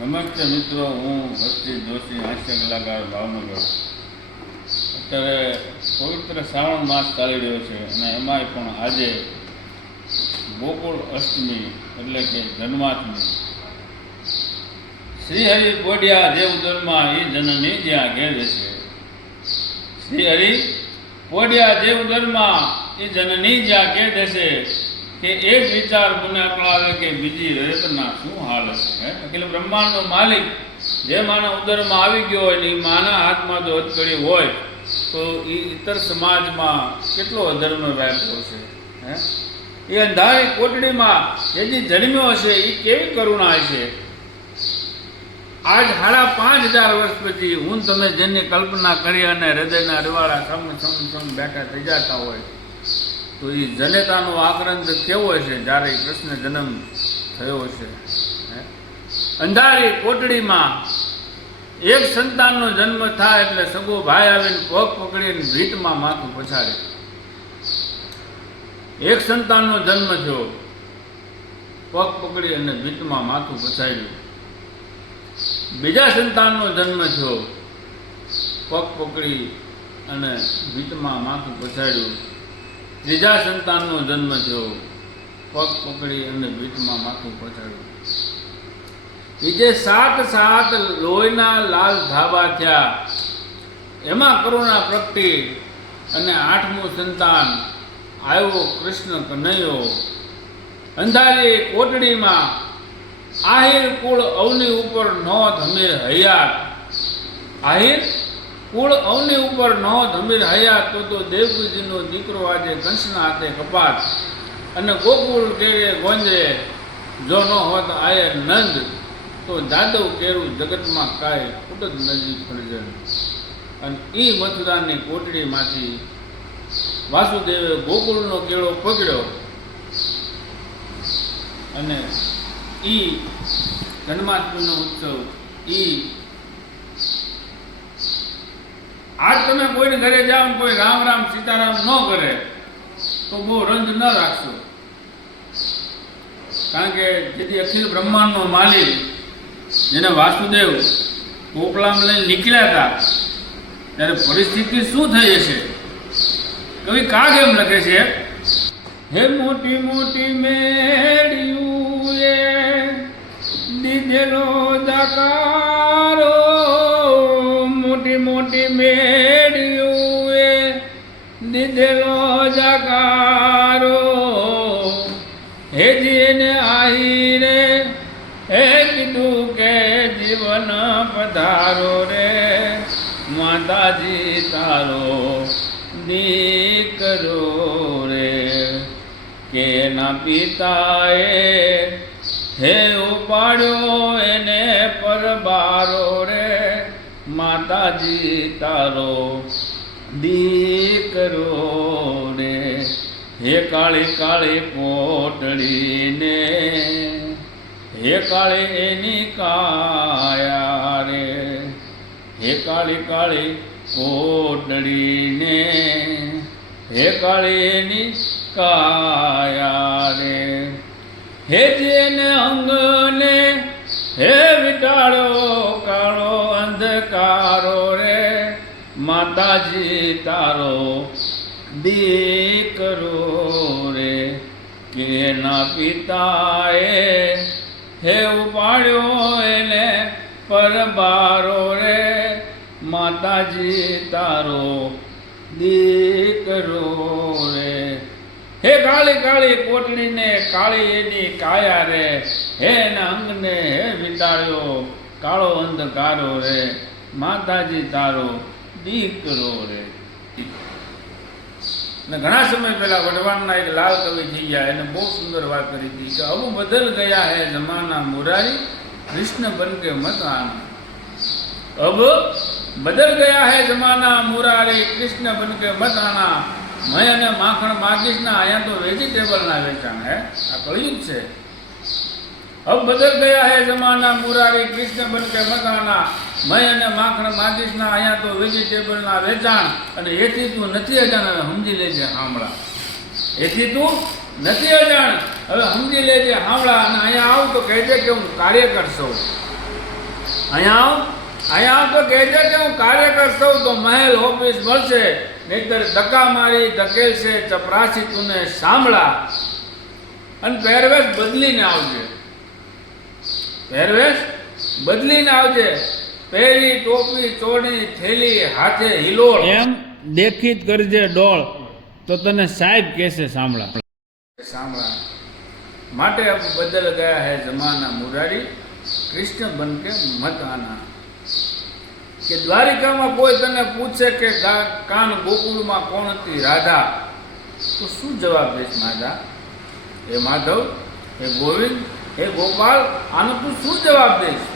નમસ્તે મિત્રો, હું હર્ષિત જોશી, હાસ્ય કલાકાર, ભાવનગર. અત્યારે પવિત્ર શ્રાવણ માસ ચાલી રહ્યો છે અને એમાંય પણ આજે ગોકુળ અષ્ટમી એટલે કે જન્માષ્ટમી. શ્રીહરિ પોઢિયા જે ઉદરમાં એ જનની જ્યાં ઘેર છે. શ્રીહરિ પોઢિયા જે ઉદરમાં એ જનની જ્યાં ઘેર છે કે એ જ વિચાર મને અકળાવે કે બીજી રેતના શું હાલ હશે. અખિલ બ્રહ્માંડનો માલિક જે માના ઉદરમાં આવી ગયો હોય ને એ માના હાથમાં જો હથકડી હોય તો એ ઇતર સમાજમાં કેટલો અધર્મ વ્યાપ્યો છે. એ અંધારી કોટડીમાં જે જન્મ્યો હશે એ કેવી કરુણા હશે. આજ 5,500 વર્ષ પછી હું તમે જેની કલ્પના કરી અને હૃદયના અડવાળા સમ બેઠા થઈ જતા હોય તો એ જનેતાનો આક્રંદ કેવો હશે જ્યારે કૃષ્ણ જન્મ થયો હશે. અંધારી કોટડીમાં એક સંતાનનો જન્મ થાય એટલે સગો ભાઈ આવીને પગ પકડીને ભીતમાં માથું પછાડે. એક સંતાનનો જન્મ થયો, પગ પકડી અને ભીતમાં માથું પછાડ્યું. બીજા સંતાનનો જન્મ થયો, પગ પકડી અને ભીતમાં માથું પછાડ્યું. ત્રીજા સંતાનનો જન્મ થયો, પગ પકડી અને ભીતમાં માથું પછાડ્યું. બીજે 7 લોહીના લાલ ધાબા થયા. એમાં કરુણા પ્રગટી અને 8મું સંતાન આવ્યો કૃષ્ણ કનૈયો. અંધારી કોટડીમાં આહિર કુળ અવની ઉપર નો ધમીર હયાત. આહિર કુળ અવની ઉપર નો ધમીર હયાત તો દેવકીજીનો દીકરો આજે કંસના હાથે કપાત. અને ગોકુળ કેરે ગોંજરે જો ન હોત આયર નંદ તો જાદવ કેરું જગતમાં કાય ખુદ જ નજીક ફરજન. અને એ મથુરાની કોટડીમાંથી વાસુદેવે ગોકુળનો કેળો પકડ્યો અને એ જન્માષ્ટમીનો ઉત્સવ આજ તમે કોઈને ઘરે જાઓ ને કોઈ રામ રામ સીતારામ ન કરે તો બહુ રંજ ન રાખશો. કારણ કે જેથી અખિલ બ્રહ્માંડનો માલિક જેને વાસુદેવ પોપલામાં લઈને નીકળ્યા હતા ત્યારે પરિસ્થિતિ શું થઈ હશે. કવિ કાગ એમ લખે છે, હે મોટી મોટી મેળ્યું એ દીધેલો જાકારો. મોટી મોટી મેળ્યું એ દીધેલો જાકારો. હે જેને આહીરે હે કીધું કે જીવન પધારો રે. માતાજી તારો દીકરો રે. કે ના પિતાએ હે ઉપાડ્યો એને પરબારો રે. માતાજી તારો દીકરો રે. હે કાળી કાળી કોટડીને હે કાળી એની કાયા રે. હે કાળી કાળી કોટડીને હે કાળી એની કાયા રે. હે જેને અંગને હે વિટાળો કાળો અંધકારો રે. માતાજી તારો દીકરો રે. કે ના પિતાએ હે ઉપાડ્યો એને પરબારો રે. માતાજી તારો દીકરો રે. હે કાળી કાળી કોટડીને કાળી એની કાયા રે. હે એના અંગને હે વિટાળ્યો કાળો અંધકારો રે. માતાજી તારો દીકરો રે. ને ઘણા સમય પહેલા વઢવાણના એક લાલ કવિ થઈ ગયા, એને બહુ સુંદર વાત કરી હતી કે અબ બદલ ગયા હે જમાના મુરારી કૃષ્ણ બન કે મત આના. અબ બદલ ગયા હે જમાના મુરારી કૃષ્ણ બન કે મત આના. મય અને માખણ માગીશ ના અહીંયા તો વેજીટેબલ ના વેચાણ હે. આ કળિયુગ છે. અબ બદલ ગયા હે જમાના મુરારી કૃષ્ણ બન કે મત આના. મય અને માખણ માગીશ ના અહીંયા તો વેજીટેબલ ના વેચાણ. અને એથી તું નથી અજાણ હવે સમજી લેજે હામળા. એથી તું નથી અજાણ હવે સમજી લેજે હામળા. અને અહીંયા આવું તો કહેજે કે હું કાર્યકર છું. અહીંયા તો કહેજે કે હું કાર્યકર સૌ તો મહેલ ઓફિસ મળશે, નહીતર ધક્કા મારી ધકેલશે ચપરાસી તુને સાંભળા. અને પહેરવેશ બદલીને આવજે, પહેરવેશ બદલીને આવજે. પહેરી ટોપી ચોળી થેલી હાથે હિલોળ, એમ દેખીત કરજે ડોળ, તો તને સાહેબ કહેશે સાંભળા. માટે અબ બદલ ગયા હૈ જમાના મુરારી, કૃષ્ણ બન કે મત આના. કે દ્વારિકામાં કોઈ તને પૂછે કે કાન ગોકુળમાં કોણ હતી રાધા, તો શું જવાબ દઈશ માધા? હે માધવ, હે ગોવિંદ, હે ગોપાલ, આનો તું શું જવાબ દઈશ?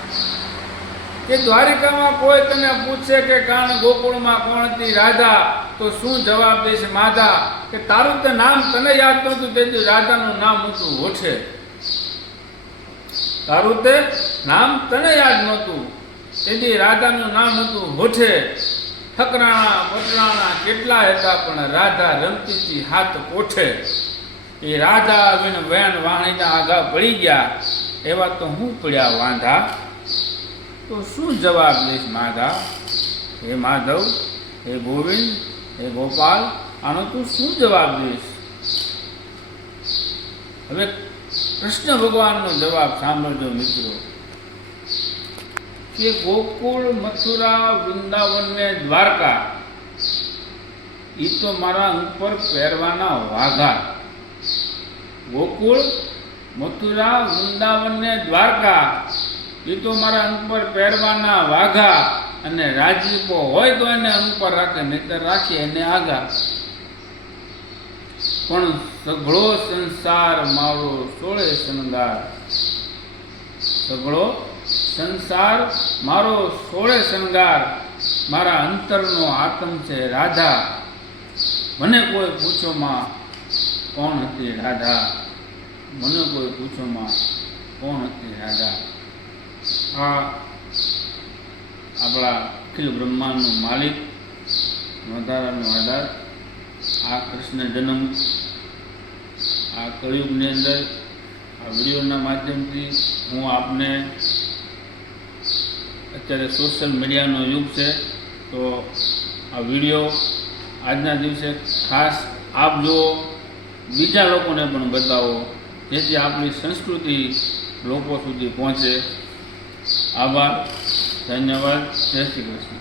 કે દ્વારિકામાં કોઈ તને પૂછે કે કાન ગોકુળમાં કોણ હતી રાધા, તો શું જવાબ દઈશ માધા? કે તારું તે નામ તને યાદ નહોતું, તેથી રાધાનું નામ હતું હોઠે. તારું તે નામ તને યાદ નહોતું, તેથી રાધાનું નામ હતું હોઠે. ઠકરાણા પટરાણા કેટલા હતા, પણ રાધા રમતી હતી હાથ કોઠે. એ રાધા આવીને વેણ વાણીના આગા પડી ગયા, એવા તો હું પડ્યા વાંધા, તો શું જવાબ દઈશ માધા? હે માધવ, હે ગોવિંદ, હે ગોપાલ, આનો તું શું જવાબ દઈશ? હવે કૃષ્ણ ભગવાનનો જવાબ સાંભળજો મિત્રો. કે ગોકુળ, મથુરા, વૃંદાવન ને દ્વારકા, એ તો મારા ઉપર પહેરવાના વાઘા. ગોકુળ, મથુરા, વૃંદાવન ને દ્વારકા, એ તો મારા અંગ પર પહેરવાના વાઘા. અને રાજીપો હોય તો એને અંગ પર રાખે, નહીતર રાખીએ એને આગા. પણ સઘળો સંસાર મારો સોળે શણગાર, સઘળો સંસાર મારો સોળે શણગાર. મારા અંતરનો આતમ છે રાધા, મને કોઈ પૂછોમાં કોણ હતી રાધા? મને કોઈ પૂછોમાં કોણ હતી રાધા? આ આપણા અખિલ બ્રહ્માંડનું માલિક, વધારાનો આધાર, આ કૃષ્ણ જન્મ આ કળિયુગની અંદર આ વિડીયોના માધ્યમથી હું આપને, અત્યારે સોશિયલ મીડિયાનો યુગ છે, તો આ વિડીયો આજના દિવસે ખાસ આપ જુઓ, બીજા લોકોને પણ બતાવો, જેથી આપણી સંસ્કૃતિ લોકો સુધી પહોંચે. આભાર, ધન્યવાદ, જય શ્રી કૃષ્ણ.